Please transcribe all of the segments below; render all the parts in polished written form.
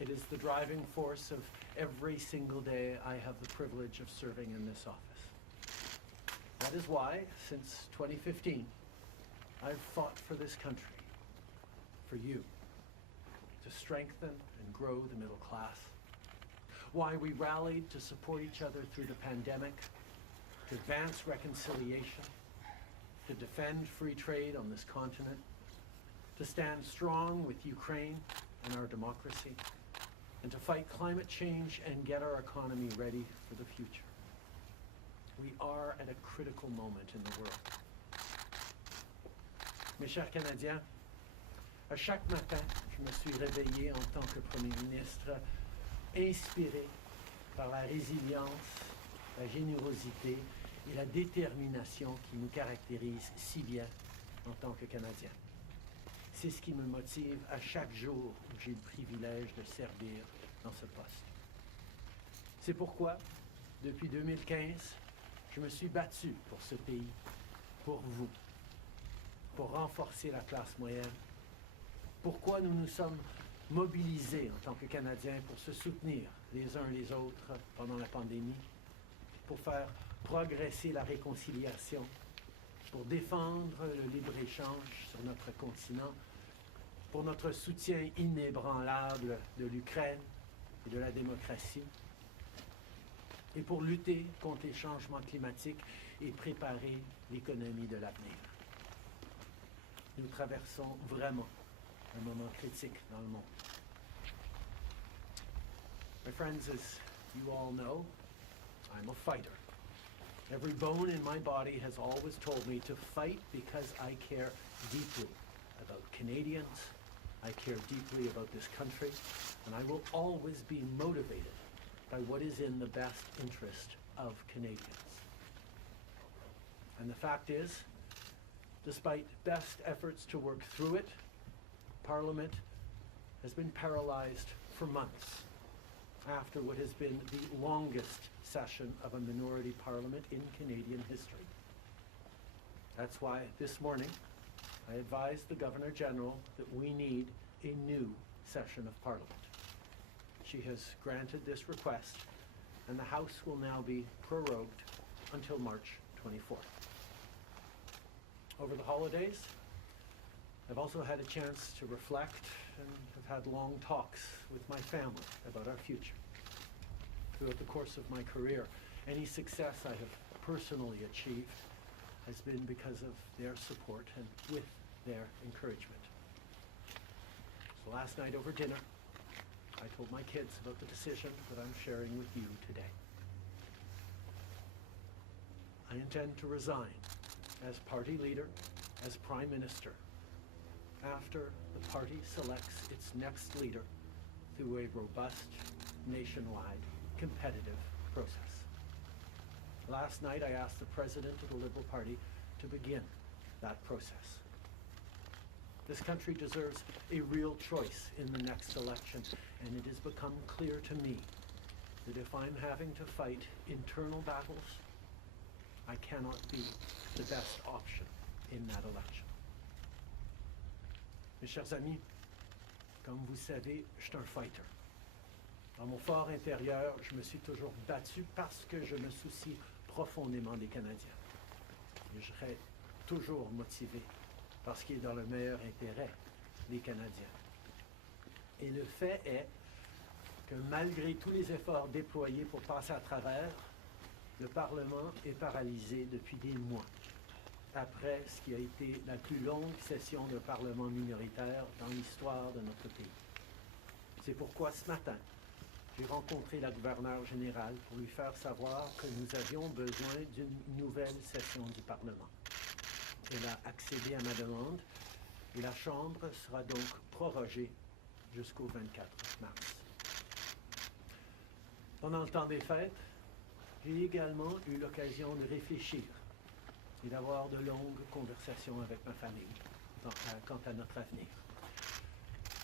It is the driving force of every single day I have the privilege of serving in this office. That is why, since 2015, I've fought for this country, for you, to strengthen and grow the middle class. Why we rallied to support each other through the pandemic, to advance reconciliation, to defend free trade on this continent, to stand strong with Ukraine and our democracy, and to fight climate change and get our economy ready for the future. We are at a critical moment in the world. Mes chers Canadiens, à chaque matin, je me suis réveillé en tant que Premier ministre, inspiré par la résilience, la générosité et la détermination qui nous caractérisent si bien en tant que Canadiens. C'est ce qui me motive à chaque jour où j'ai le privilège de servir dans ce poste. C'est pourquoi, depuis 2015, je me suis battu pour ce pays, pour vous, pour renforcer la classe moyenne. Pourquoi nous nous sommes mobilisés en tant que Canadiens pour se soutenir les uns les autres pendant la pandémie, pour faire progresser la réconciliation, pour défendre le libre-échange sur notre continent, pour notre soutien inébranlable de l'Ukraine et de la démocratie, et pour lutter contre les changements climatiques et préparer l'économie de l'avenir. Nous traversons vraiment un moment critique dans le monde. My friends, as you all know, I'm a fighter. Every bone in my body has always told me to fight because I care deeply about Canadians, I care deeply about this country, and I will always be motivated by what is in the best interest of Canadians. And the fact is, despite best efforts to work through it, Parliament has been paralyzed for months after what has been the longest session of a minority parliament in Canadian history. That's why this morning I advised the Governor-General that we need a new session of Parliament. She has granted this request, and the House will now be prorogued until March 24th. Over the holidays, I've also had a chance to reflect and have had long talks with my family about our future. Throughout the course of my career, any success I have personally achieved has been because of their support and with their encouragement. So last night over dinner, I told my kids about the decision that I'm sharing with you today. I intend to resign as party leader, as Prime Minister, after the party selects its next leader through a robust, nationwide, competitive process. Last night, I asked the President of the Liberal Party to begin that process. This country deserves a real choice in the next election, and it has become clear to me that if I'm having to fight internal battles, I cannot be the best option in that election. Mes chers amis, comme vous savez, je suis un fighter. Dans mon fort intérieur, je me suis toujours battu parce que je me soucie profondément des Canadiens. Et je serai toujours motivé par ce qui est dans le meilleur intérêt des Canadiens. Et le fait est que malgré tous les efforts déployés pour passer à travers, le Parlement est paralysé depuis des mois, après ce qui a été la plus longue session de Parlement minoritaire dans l'histoire de notre pays. C'est pourquoi ce matin, j'ai rencontré la gouverneure générale pour lui faire savoir que nous avions besoin d'une nouvelle session du Parlement. Elle a accédé à ma demande et la Chambre sera donc prorogée jusqu'au 24 mars. Pendant le temps des fêtes, j'ai également eu l'occasion de réfléchir et d'avoir de longues conversations avec ma famille quant à notre avenir.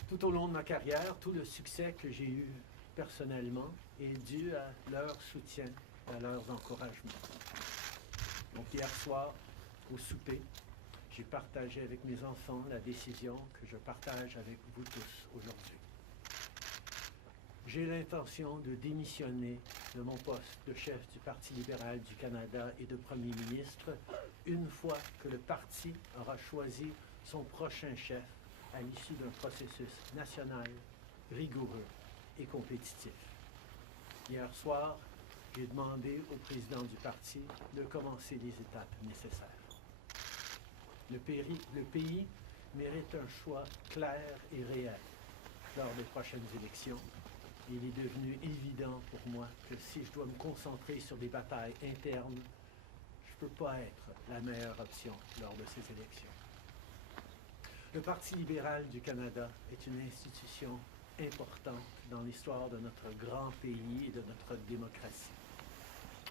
Tout au long de ma carrière, tout le succès que j'ai eu personnellement est dû à leur soutien, à leurs encouragements. Donc hier soir, au souper, j'ai partagé avec mes enfants la décision que je partage avec vous tous aujourd'hui. j'ai l'intention de démissionner de mon poste de chef du Parti libéral du Canada et de Premier ministre une fois que le parti aura choisi son prochain chef à l'issue d'un processus national, rigoureux et compétitif. Hier soir, j'ai demandé au président du parti de commencer les étapes nécessaires. Le pays mérite un choix clair et réel lors des prochaines élections. Il est devenu évident pour moi que si je dois me concentrer sur des batailles internes, je ne peux pas être la meilleure option lors de ces élections. Le Parti libéral du Canada est une institution importante dans l'histoire de notre grand pays et de notre démocratie.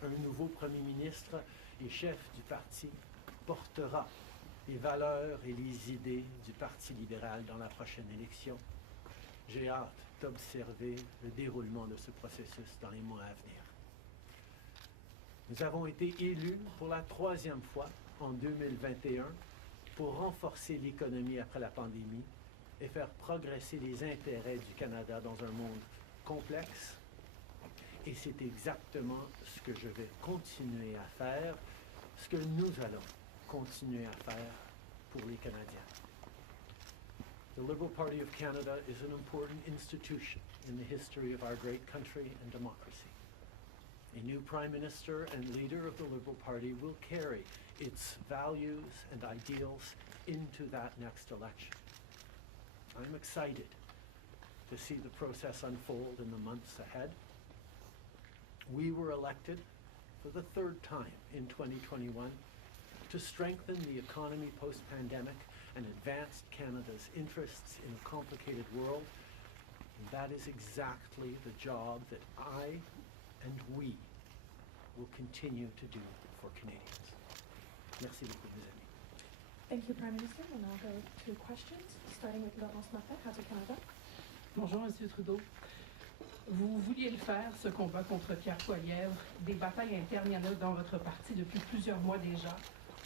Un nouveau premier ministre et chef du parti portera les valeurs et les idées du Parti libéral dans la prochaine élection. J'ai hâte d'observer le déroulement de ce processus dans les mois à venir. Nous avons été élus pour la 3e fois en 2021 pour renforcer l'économie après la pandémie et faire progresser les intérêts du Canada dans un monde complexe. Et c'est exactement ce que je vais continuer à faire, ce que nous allons continuer à faire pour les Canadiens. The Liberal Party of Canada is an important institution in the history of our great country and democracy. A new Prime Minister and leader of the Liberal Party will carry its values and ideals into that next election. I'm excited to see the process unfold in the months ahead. We were elected for the 3rd time in 2021 to strengthen the economy post-pandemic and advance Canada's interests in a complicated world. And that is exactly the job that I and we will continue to do for Canadians. Merci beaucoup, mes amis. Thank you, Prime Minister. We'll now go to questions, starting with Laurence Martin, House of Canada. Bonjour, Monsieur Trudeau. Vous vouliez le faire, ce combat contre Pierre Poilievre. Des batailles internes, il y en a dans votre parti depuis plusieurs mois déjà.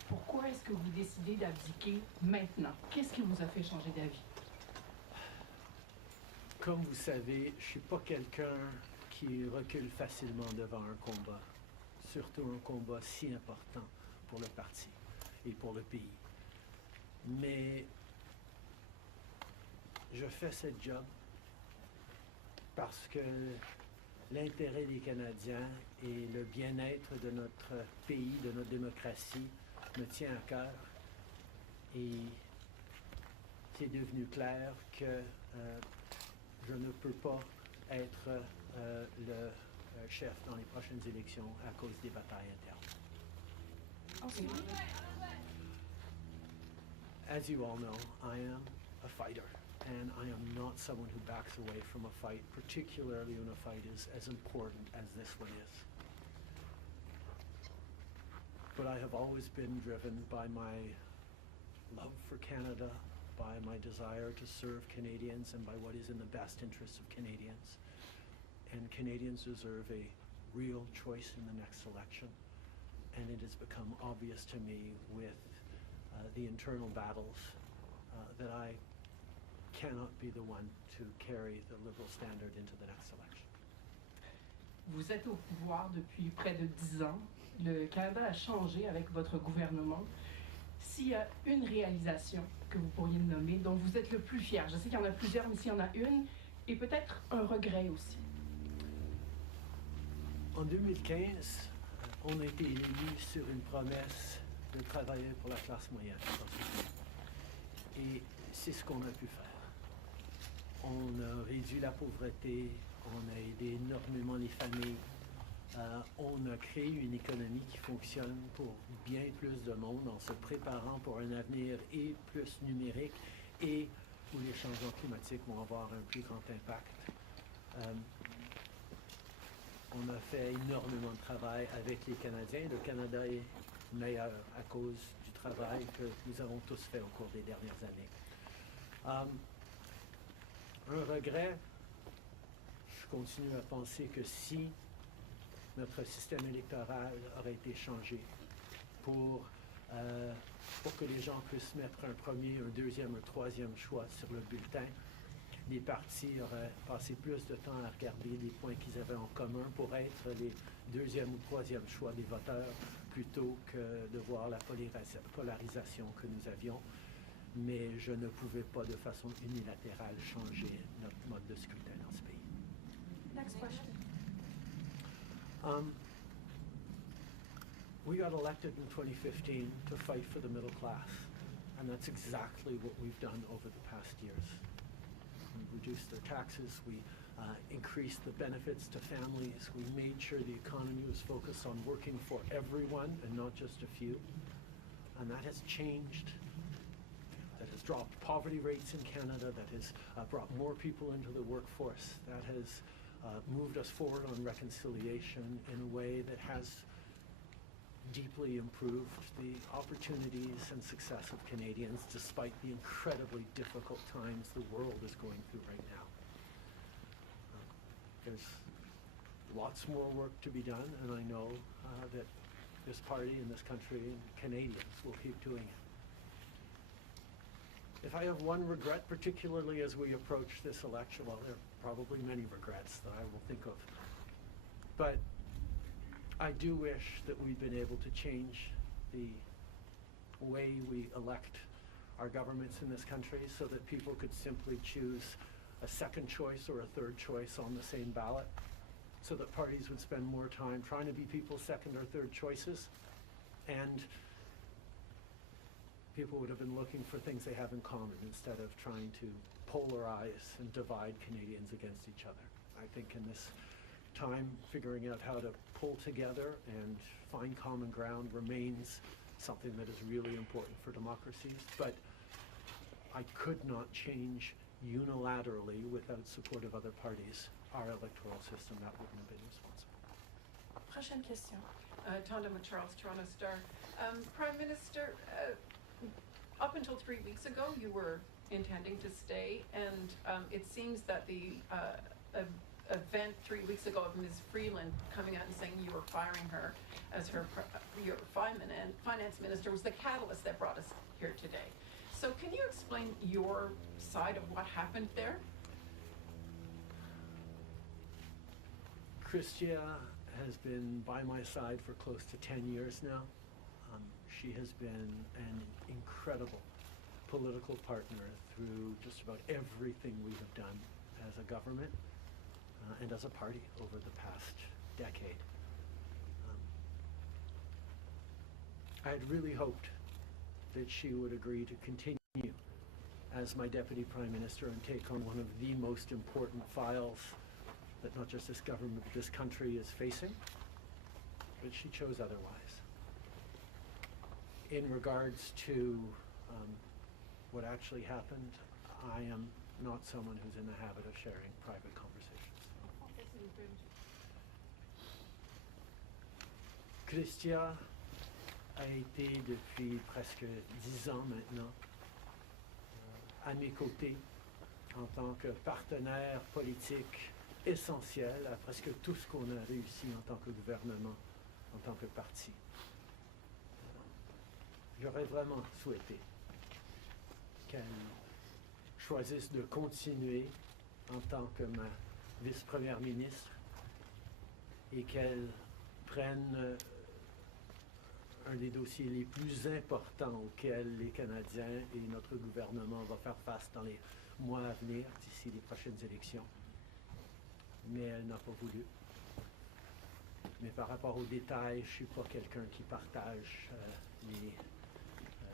Pourquoi est-ce que vous décidez d'abdiquer maintenant? Qu'est-ce qui vous a fait changer d'avis? Comme vous savez, je ne suis pas quelqu'un qui recule facilement devant un combat, surtout un combat si important pour le parti et pour le pays. Mais je fais ce job parce que l'intérêt des Canadiens et le bien-être de notre pays, de notre démocratie, me tient à cœur. Et c'est devenu clair que je ne peux pas être le chef dans les prochaines élections à cause des batailles internes. Okay. As you all know, I am a fighter, and I am not someone who backs away from a fight, particularly when a fight is as important as this one is. But I have always been driven by my love for Canada, by my desire to serve Canadians, and by what is in the best interests of Canadians. And Canadians deserve a real choice in the next election. And it has become obvious to me with the internal battles that I cannot be the one to carry the Liberal standard into the next election. Vous êtes au pouvoir depuis près de 10 ans. Le Canada a changé avec votre gouvernement. S'il y a une réalisation que vous pourriez nommer, dont vous êtes le plus fier, je sais qu'il y en a plusieurs, mais s'il y en a une, et peut-être un regret aussi. En 2015, on a été élus sur une promesse de travailler pour la classe moyenne. Et c'est ce qu'on a pu faire. On a réduit la pauvreté, on a aidé énormément les familles, on a créé une économie qui fonctionne pour bien plus de monde en se préparant pour un avenir et plus numérique et où les changements climatiques vont avoir un plus grand impact. On a fait énormément de travail avec les Canadiens. Le Canada est meilleur à cause du travail que nous avons tous fait au cours des dernières années. Un regret, je continue à penser que si notre système électoral aurait été changé pour que les gens puissent mettre un premier, un deuxième, un troisième choix sur le bulletin, les partis auraient passé plus de temps à regarder les points qu'ils avaient en commun pour être les deuxième ou troisième choix des voteurs plutôt que de voir la polarisation que nous avions. Mais je ne pouvais pas de façon unilatérale changer notre mode de scrutin dans ce pays. Next question. We got elected in 2015 to fight for the middle class, and that's exactly what we've done over the past years. We reduced their taxes, we increased the benefits to families, we made sure the economy was focused on working for everyone and not just a few, and that has changed. That has dropped poverty rates in Canada, that has brought more people into the workforce, that has moved us forward on reconciliation in a way that has deeply improved the opportunities and success of Canadians despite the incredibly difficult times the world is going through right now. There's lots more work to be done, and I know that this party and this country and Canadians will keep doing it. If I have one regret, particularly as we approach this election, well, there are probably many regrets that I will think of, but I do wish that we'd been able to change the way we elect our governments in this country so that people could simply choose a second choice or a third choice on the same ballot, so that parties would spend more time trying to be people's second or third choices, and people would have been looking for things they have in common instead of trying to polarize and divide Canadians against each other. I think in this time, figuring out how to pull together and find common ground remains something that is really important for democracies, but I could not change unilaterally without support of other parties our electoral system. That wouldn't have been responsible. Prochaine question. Tanda Charles, Toronto Star. Prime Minister, up until 3 weeks ago, you were intending to stay, and it seems that the event 3 weeks ago of Ms. Freeland coming out and saying you were firing her as your finance minister was the catalyst that brought us here today. So can you explain your side of what happened there? Chrystia has been by my side for close to 10 years now. She has been an incredible political partner through just about everything we have done as a government and as a party over the past decade. I had really hoped that she would agree to continue as my Deputy Prime Minister and take on one of the most important files that not just this government but this country is facing, but she chose otherwise. In regards to what actually happened, I am not someone who's in the habit of sharing private conversations. Chrystia a été depuis presque 10 ans maintenant à mes côtés en tant que partenaire politique essentiel à presque tout ce qu'on a réussi en tant que gouvernement, en tant que parti. J'aurais vraiment souhaité qu'elle choisisse de continuer en tant que ma vice-première ministre et qu'elle prenne un des dossiers les plus importants auxquels les Canadiens et notre gouvernement vont faire face dans les mois à venir, d'ici les prochaines élections. Mais elle n'a pas voulu. Mais par rapport aux détails, je ne suis pas quelqu'un qui partage les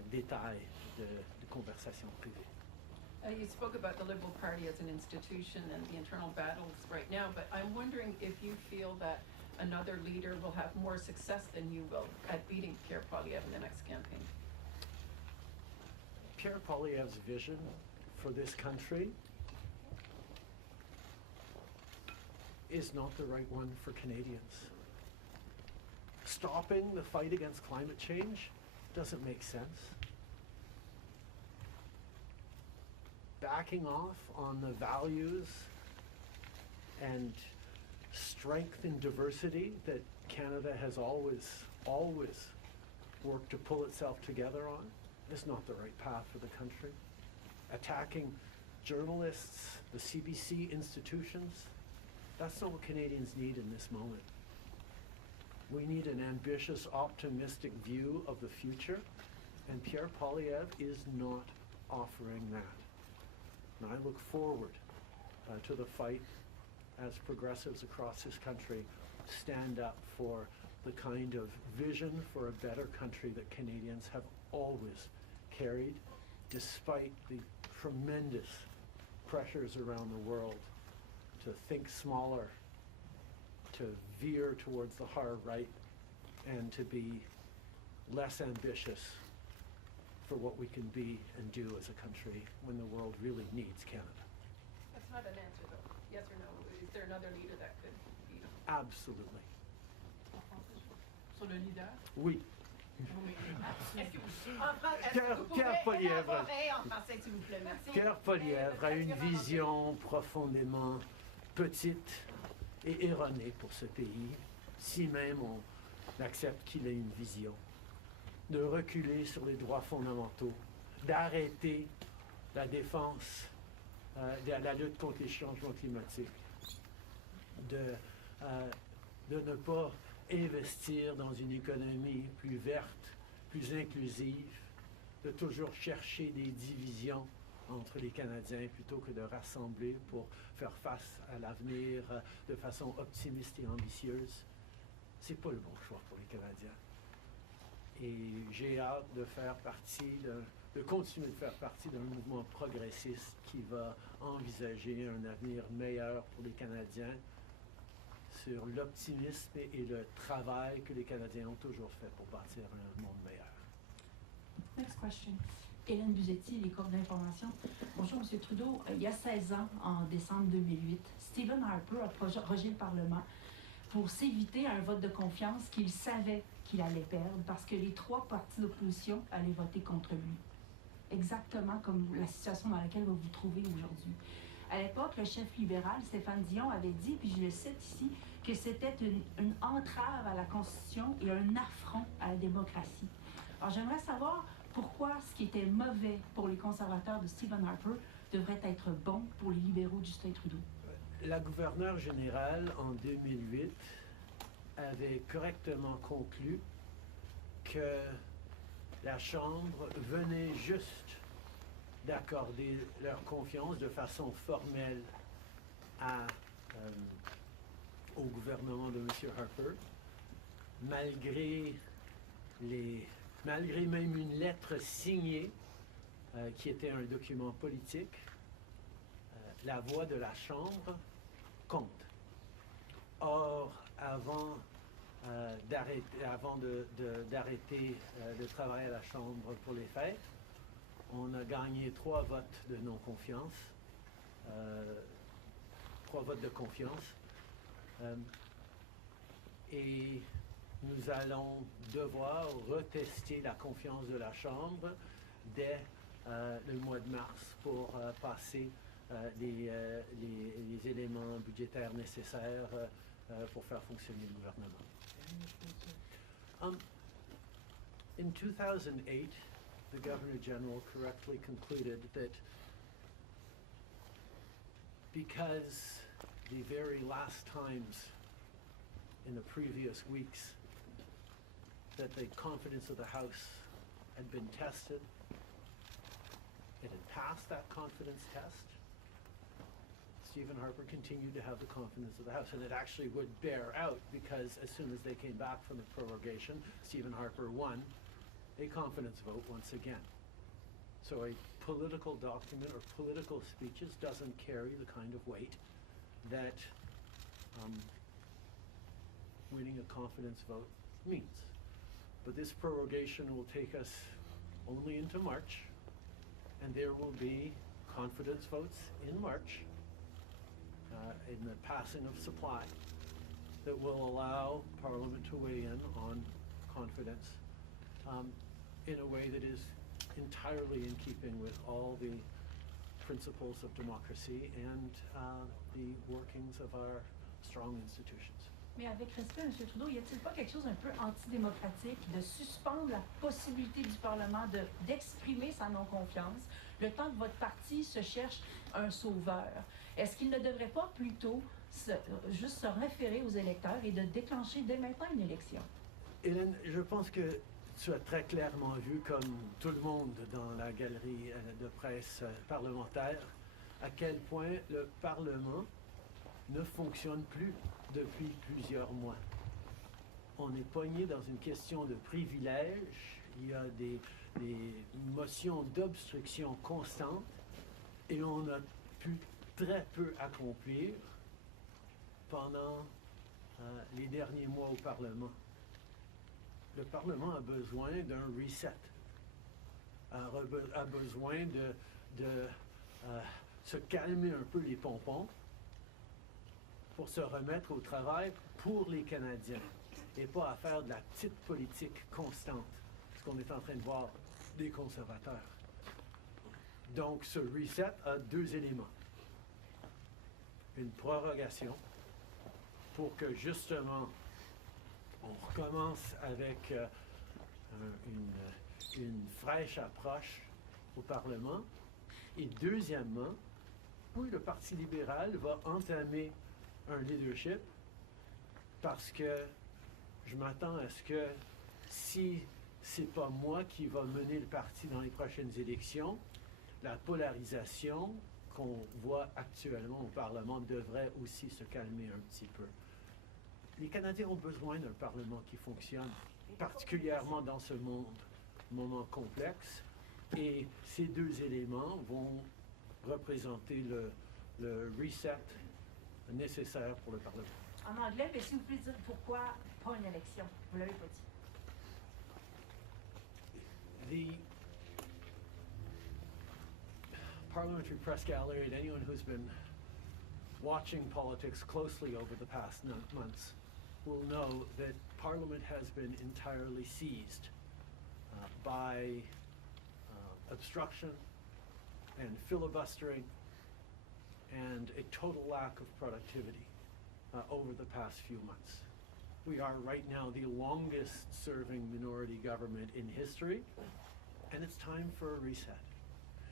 détails de conversations privées. You spoke about the Liberal Party as an institution and the internal battles right now, but I'm wondering if you feel that another leader will have more success than you will at beating Pierre Poilievre in the next campaign. Pierre Poilievre's vision for this country is not the right one for Canadians. Stopping the fight against climate change doesn't make sense. Backing off on the values and strength and diversity that Canada has always worked to pull itself together on is not the right path for the country. Attacking journalists, the CBC institutions. That's not what Canadians need in this moment. We need an ambitious, optimistic view of the future, and Pierre Poilievre is not offering that. And I look forward to the fight as progressives across this country stand up for the kind of vision for a better country that Canadians have always carried, despite the tremendous pressures around the world to think smaller, to veer towards the hard right, and to be less ambitious for what we can be and do as a country when the world really needs Canada. That's not an answer though. Yes or no? Is there another leader that could be? Absolutely. Sur le leader? Oui. Est-ce que vous Pierre pouvez Poilievre. élaborer en français, s'il vous plaît? Merci. Pierre Poilievre a une vision profondément petite et erronée pour ce pays, si même on accepte qu'il ait une vision, de reculer sur les droits fondamentaux, d'arrêter la défense, la lutte contre les changements climatiques, de ne pas investir dans une économie plus verte, plus inclusive, de toujours chercher des divisions entre les Canadiens plutôt que de rassembler pour faire face à l'avenir de façon optimiste et ambitieuse. C'est pas le bon choix pour les Canadiens. Et j'ai hâte de faire partie, de continuer de faire partie d'un mouvement progressiste qui va envisager un avenir meilleur pour les Canadiens sur l'optimisme et le travail que les Canadiens ont toujours fait pour bâtir un monde meilleur. Next question. Hélène Buzetti, les corps d'information. Bonjour, M. Trudeau. Il y a 16 ans, en décembre 2008, Stephen Harper a prorogé le Parlement pour s'éviter un vote de confiance qu'il savait qu'il allait perdre parce que les 3 partis d'opposition allaient voter contre lui. Exactement comme la situation dans laquelle vous vous trouvez aujourd'hui. À l'époque, le chef libéral, Stéphane Dion, avait dit, puis je le cite ici, que c'était une entrave à la Constitution et un affront à la démocratie. Alors, j'aimerais savoir pourquoi ce qui était mauvais pour les conservateurs de Stephen Harper devrait être bon pour les libéraux de Justin Trudeau. La gouverneure générale, en 2008, avait correctement conclu que la Chambre venait juste d'accorder leur confiance de façon formelle au gouvernement de M. Harper, malgré même une lettre signée qui était un document politique. La voix de la Chambre compte. Or, avant d'arrêter le travail à la Chambre pour les fêtes, on a gagné 3 votes de non-confiance, 3 votes de confiance, et nous allons devoir retester la confiance de la Chambre dès le mois de mars pour passer les éléments budgétaires nécessaires pour faire fonctionner le gouvernement. In 2008, the Governor General correctly concluded that because the very last times in the previous weeks that the confidence of the House had been tested, it had passed that confidence test, Stephen Harper continued to have the confidence of the House, and it actually would bear out because as soon as they came back from the prorogation, Stephen Harper won a confidence vote once again. So a political document or political speeches doesn't carry the kind of weight that winning a confidence vote means. But this prorogation will take us only into March, and there will be confidence votes in March in the passing of supply that will allow Parliament to weigh in on confidence in a way that is entirely in keeping with all the principles of democracy and the workings of our strong institutions. Mais avec respect, M. Trudeau, y a-t-il pas quelque chose un peu antidémocratique de suspendre la possibilité du Parlement d'exprimer sa non-confiance le temps que votre parti se cherche un sauveur? Est-ce qu'il ne devrait pas plutôt juste se référer aux électeurs et de déclencher dès maintenant une élection? Hélène, je pense que tu as très clairement vu, comme tout le monde dans la galerie de presse parlementaire, à quel point le Parlement ne fonctionne plus depuis plusieurs mois. On est pogné dans une question de privilège, il y a des motions d'obstruction constantes et on a pu très peu accomplir pendant les derniers mois au Parlement. Le Parlement a besoin d'un reset, a besoin de se calmer un peu les pompons pour se remettre au travail pour les Canadiens et pas à faire de la petite politique constante, ce qu'on est en train de voir des conservateurs. Donc, ce reset a deux éléments. Une prorogation pour que, justement, on recommence avec une fraîche approche au Parlement. Et deuxièmement, oui, le Parti libéral va entamer un leadership parce que je m'attends à ce que si c'est pas moi qui va mener le parti dans les prochaines élections, la polarisation qu'on voit actuellement au Parlement devrait aussi se calmer un petit peu. Les Canadiens ont besoin d'un Parlement qui fonctionne, particulièrement dans ce moment complexe, et ces deux éléments vont représenter le reset nécessaire pour le Parlement. En anglais, mais si vous pouvez dire pourquoi pas une élection, vous l'avez pas dit. The parliamentary press gallery and anyone who's been watching politics closely over the past months will know that Parliament has been entirely seized by obstruction and filibustering and a total lack of productivity over the past few months. We are right now the longest serving minority government in history, and it's time for a reset.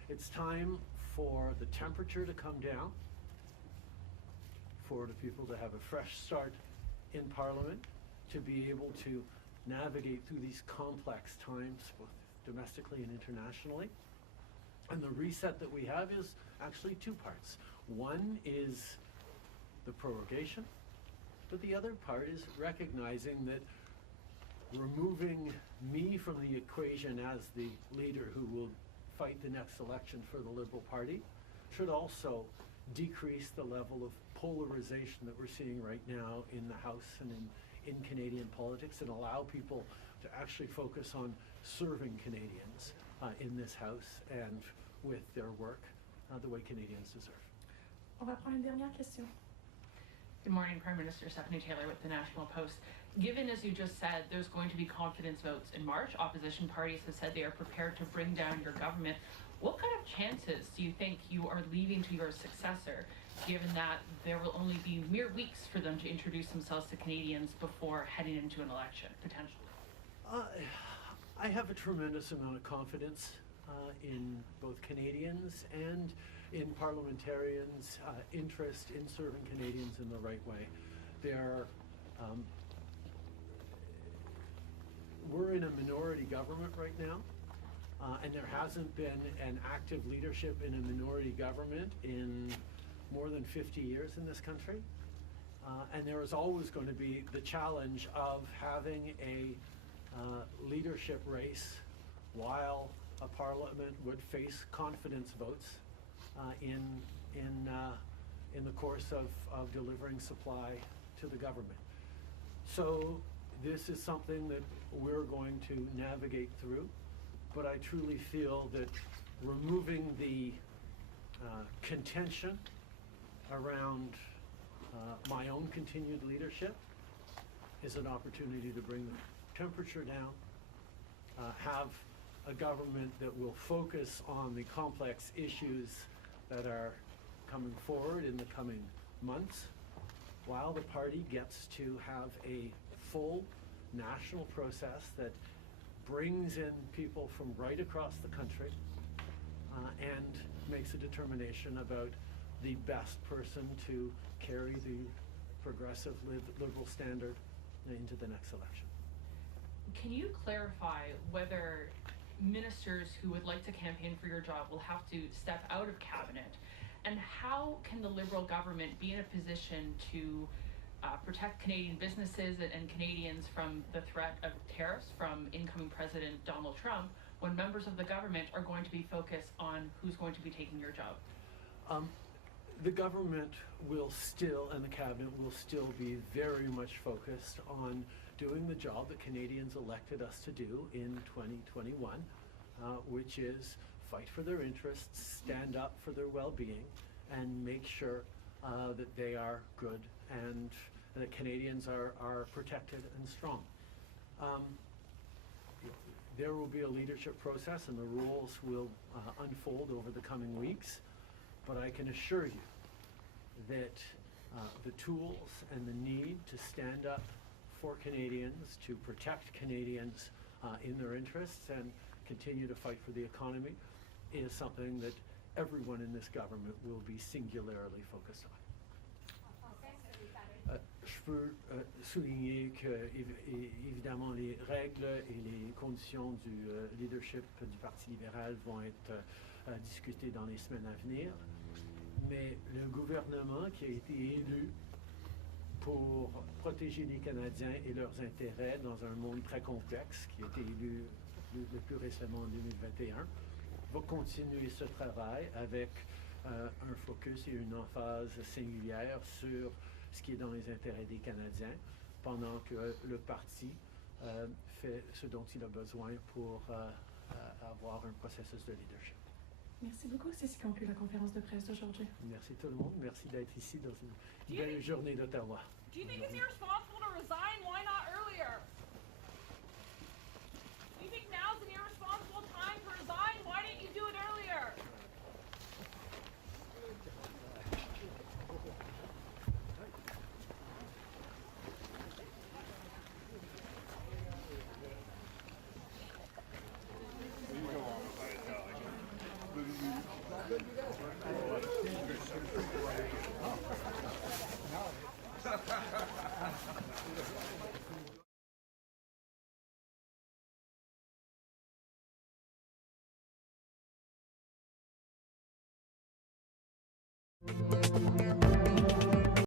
It's time for the temperature to come down, for the people to have a fresh start in Parliament, to be able to navigate through these complex times, both domestically and internationally. And the reset that we have is actually two parts. One is the prorogation, but the other part is recognizing that removing me from the equation as the leader who will fight the next election for the Liberal Party should also decrease the level of polarization that we're seeing right now in the House and in Canadian politics, and allow people to actually focus on serving Canadians in this House and with their work the way Canadians deserve. On va prendre une dernière question. Good morning, Prime Minister. Stephanie Taylor with the National Post. Given, as you just said, there's going to be confidence votes in March, opposition parties have said they are prepared to bring down your government. What kind of chances do you think you are leaving to your successor, given that there will only be mere weeks for them to introduce themselves to Canadians before heading into an election, potentially? I have a tremendous amount of confidence in both Canadians and in parliamentarians' interest in serving Canadians in the right way. We're in a minority government right now, and there hasn't been an active leadership in a minority government in more than 50 years in this country. And there is always going to be the challenge of having a leadership race while a parliament would face confidence votes in the course of delivering supply to the government. So this is something that we're going to navigate through, but I truly feel that removing the contention around my own continued leadership is an opportunity to bring the temperature down, have a government that will focus on the complex issues that are coming forward in the coming months, while the party gets to have a full national process that brings in people from right across the country and makes a determination about the best person to carry the progressive liberal standard into the next election. Can you clarify whether ministers who would like to campaign for your job will have to step out of cabinet? And how can the Liberal government be in a position to protect Canadian businesses and Canadians from the threat of tariffs from incoming President Donald Trump when members of the government are going to be focused on who's going to be taking your job? The government will still, and the cabinet will still be very much focused on doing the job that Canadians elected us to do in 2021, which is fight for their interests, stand up for their well-being, and make sure that they are good and that Canadians are protected and strong. There will be a leadership process and the rules will unfold over the coming weeks, but I can assure you that the tools and the need to stand up for Canadians, to protect Canadians in their interests and continue to fight for the economy is something that everyone in this government will be singularly focused on. Je peux souligner que évidemment les règles et les conditions du leadership du Parti libéral vont être discutées dans les semaines à venir, mais le gouvernement qui a été élu pour protéger les Canadiens et leurs intérêts dans un monde très complexe, qui a été élu le plus récemment en 2021, va continuer ce travail avec un focus et une emphase singulière sur ce qui est dans les intérêts des Canadiens, pendant que le parti fait ce dont il a besoin pour avoir un processus de leadership. Merci beaucoup. C'est ce qui conclut la conférence de presse d'aujourd'hui. Merci tout le monde. Merci d'être ici dans une belle journée d'Ottawa. Do you think it's irresponsible to resign? Why not